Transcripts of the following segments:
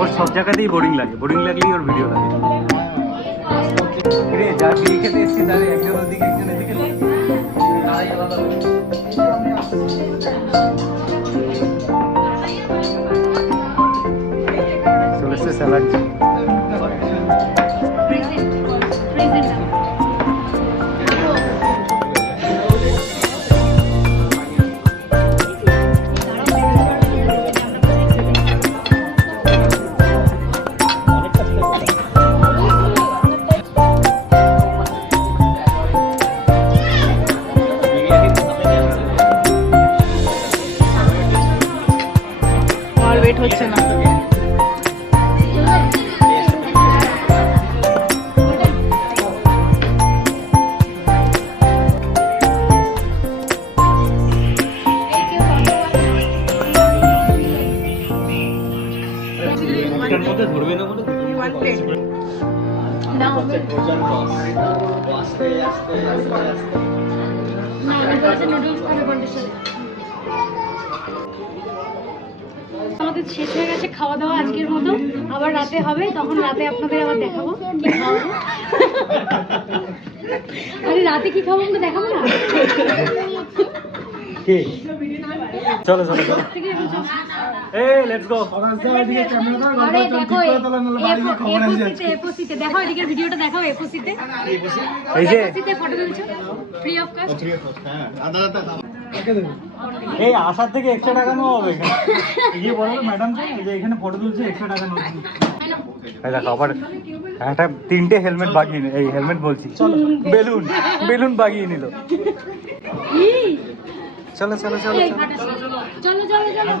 ওর সব জায়গাতেই বোরিং লাগে, বোরিং লাগলেই ওর ভিডিও লাগে। যা বিয়ে খেতে এসেছি তার একজন ওদিকে একজন এদিকে চলে এসছে স্যালাড। হচ্ছে না। ধরবে না বলে আমাদের শেষ হয়ে গেছে খাওয়া দাওয়া আজকের মতো। আবার রাতে হবে, তখন রাতে আপনাদের আবার দেখাবো কি খাওয়াবো। আরে রাতে কি খাবো আমাকে দেখাবো না? চলো চলো চলো, এই লেটস গো। আরে দেখো এপোসিতে দেখো, এদিকের ভিডিওটা দেখাও। এপোসিতে এই যে এপোসিতে ফটো তুলছো ফ্রি অফ কস্ট। হ্যাঁ আদা আদা এই আসার থেকে এক্সট্রা টাকা নেওয়া হবে এখানে। গিয়ে বলো ম্যাডাম যে এখানে ফটো তুলছে এক্সট্রা টাকা নেওয়া। এই দেখো আবার একটা 3টে হেলমেট বাগিয়ে এই হেলমেট বলছি বেলুন বেলুন বাগিয়ে নিল। চলো চলো চলো চলো চলো চলো।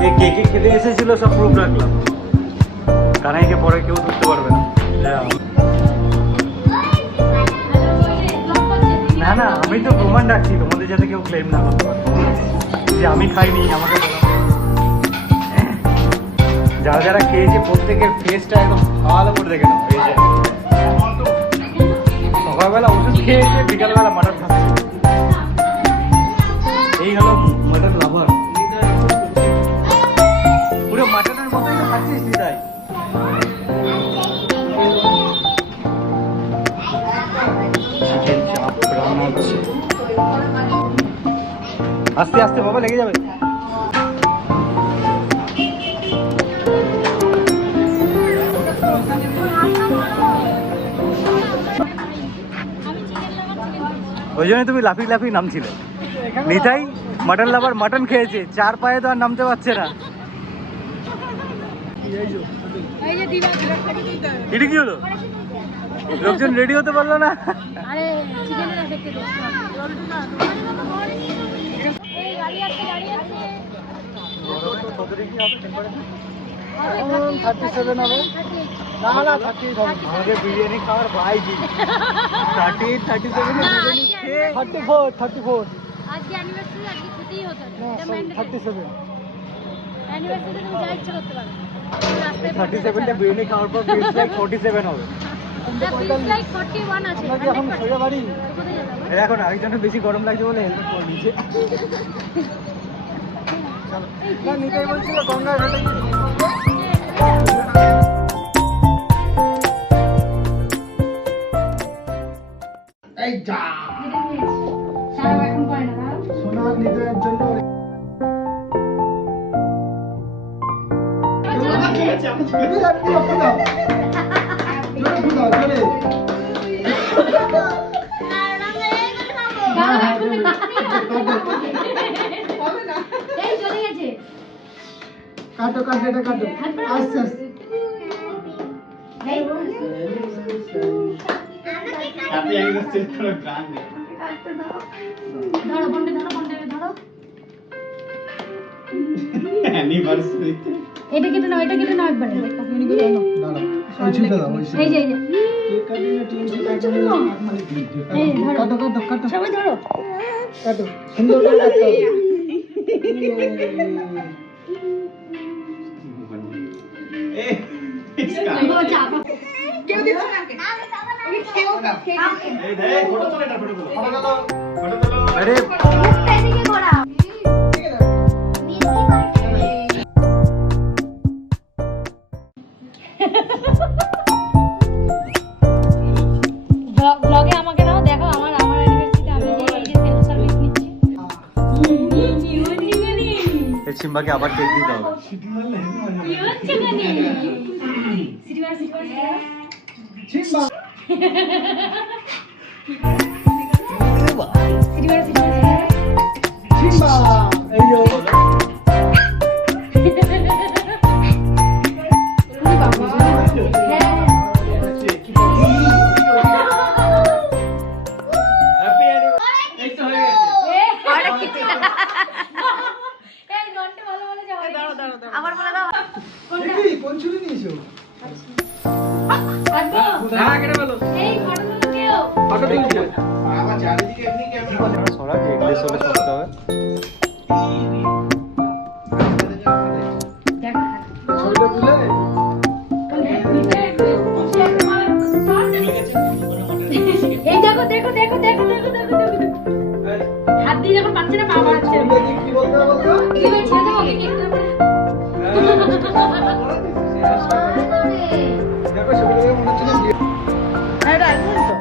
সেই কে কে খেতে এসেছিল সব প্রুফ রাখলাম, কানাইকে পরে কেউ ধরতে পারবে না। না না আমি তো প্রমাণ রাখছি তোমাদের যাতে কেউ ক্লেম না করতে পারে যে আমি খাইনি। আমাকে যারা যারা খেয়েছে প্রত্যেকের ফেসটা একদম ভালো করে দেখে নাও। এই যে সকালবেলা ওষুধ খেয়েছে, বিকালবেলা মাটন খাচ্ছে। এই হলো মাটন লাভার, পুরো মাটনের মতোই তো খাচ্ছিস তাই। চিকেন চাপ রান্না হচ্ছে, আস্তে আস্তে বাবা লেগে যাবে। ওই জন্য তুমি লাফিয়ে লাফিয়ে নামছিলে। নিতাই মাটন লাভার মাটন খেয়েছে, 4 পায়ে তো আর নামতে পারছে না। এটা কি হলো? লোকজন রেডি হতে পারলো না। আমাদের বিরিয়ানি খাওয়ার ভাই কি 38, 37 বিরিয়ানি খেয়ে 34 আজকে অ্যানিভার্সারি, আজকে খেতেই হতো না। 37 অ্যানিভার্সারিতে তুমি যা ইচ্ছে করতে পারো। 37টা বিরিয়ানি খাওয়ার পর ফিলস লাইক 47 হবে। ফিলস লাইক 41 আছে। এখন সোজা বাড়ি। এখন আরেকজনের বেশি গরম লাগছে বলে হেলমেট পরে নিচে। না নিতেই বলছিল গঙ্গা ঘাটে এই যা সারা এখন পায় না সোনা নিতের জন্য কাটো কাটো এটা কাটো আস্তে আস্তে হ্যাপি অ্যানিভার্সারি করে গান দে ধরো বন্ডে ধরো বন্ডে ধরো অ্যানিভার্সারি এটা কেটে নাও একবার না না সমান লেগে গেছে। এই যে এই ধরো সবাই ধরো কেউ দিচ্ছে না কে? ওকে খেয়েও খাও, খেয়ে খাও। আরে ব্লগে আমাকে নাও দেখো আমার ইউনিভার্সিটিতে আমি যে এই যে সেলফ সার্ভিস নিচ্ছি সিম্বাকে আবার কেক দিতে হবে। আবার বলে দাও কোন ছুরি নিয়েছো? এই ফটো কেউ আমার চারিদিকে এমনি ক্যামেরা সরা কেক দিয়ে চলে সরতে হবে। ছবিটা তুলে এই দেখো দেখো দেখো দেখো দেখো দেখো দেখো হাত দিয়ে যখন পাচ্ছে না পা মারছে কি বলতে বলতো? কি হয়েছে দেখো দেখো ছবিটা দেখে মনে হচ্ছে না বিয়ে। হ্যাঁ রাখুন তো।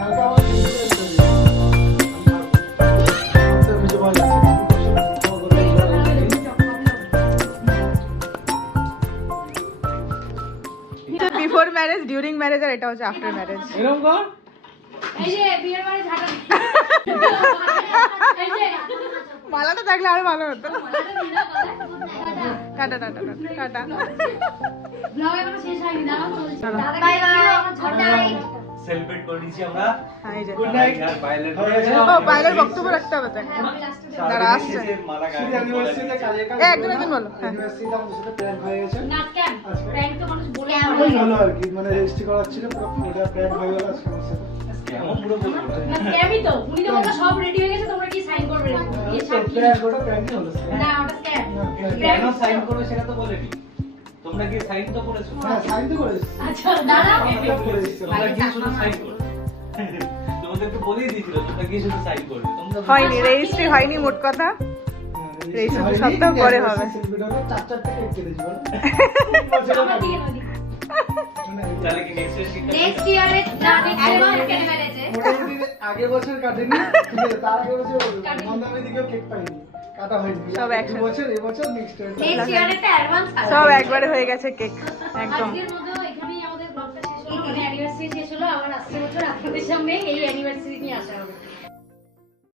হালকা আমার ছবি তুলে ছবি। তো বুঝে পাওয়া যাচ্ছে না। বিফোর ম্যারেজ, ডিউরিং ম্যারেজ আর এটা হচ্ছে আফটার ম্যারেজ। এরকম কর। এই যে বিয়ের বাড়ি ঝাড়া এই যে মালাটা থাকলে আরো ভালো হতো। মালাটা দিলা টাটা টাটা টাটা। ব্লগ এখনো শেষ হয়নি দাঁড়াও চলছে বাই বাই আমার ঝড়টাই সেলিব্রেট করে নিয়েছি আমরা। হ্যাঁ এই যে। Good night. আর পাইলেট ও বাইরের বক্তব্য রাখতে হবে তাই। দাঁড়া আসছে। মালা শুধু অ্যানিভার্সারিতে কাজে কাজ। একজন একজন বলো। হ্যাঁ। অ্যানিভার্সারিতে আমাদের সাথে প্ল্যান হয়ে গেছে। না স্ক্যাম প্র্যাঙ্ক তো মানুষ বলে ওই হলো আর কি, মানে রেজিস্ট্রি করা ছিল পুরো ওটা প্ল্যান হয়ে গেল আজকে আমার সাথে। কেমন পুরো বলবো না স্ক্যামই তো উনি তো বললো সব রেডি হয়ে গেছে তোমরা কি সাইন করবে এই সাক্ষী প্ল্যান ওটা প্ল্যানই হলো স্যার। না ওটা স্ক্যাম কেন সাইন করবে সেটা তো বলেনি। তোমরা কি সাইন তো করেছো? হ্যাঁ সাইন তো করেছি। আচ্ছা দাঁড়াও আমরা করেছি। তোমরা কি শুধু সাইন করবে? তোমাদেরকে বলেই দিয়েছিল তোমরা কি শুধু সাইন করবে। তোমরা হয়নি, রেজিস্ট্রি হয়নি মোট কথা। রেজিস্ট্রি সপ্তাহ পরে হবে। চার থেকে কেটেছি বল। আমার দিকে নদী তাহলে কি নেক্সট ইয়ার শিখতে নেক্সট ইয়ারে না নেক্সট ইয়ারে কেন মেরেছে মোটামুটি আগের বছর কাটেনি, ঠিক আছে, তার আগের বছর মন্দামের দিকেও কেক পাইনি, কাটা হয়নি। সব দু একসাথে। বছর এই বছর নেক্সট নেক্সট ইয়ারে একটা অ্যাডভান্স সব একবারে হয়ে গেছে কেক একদম। আজকের মতো এখানেই আমাদের ব্লগটা শেষ হলো মানে অ্যানিভার্সারি শেষ হলো আবার আসছে বছর আপনাদের সামনে এই অ্যানিভার্সারি নিয়ে আসা হবে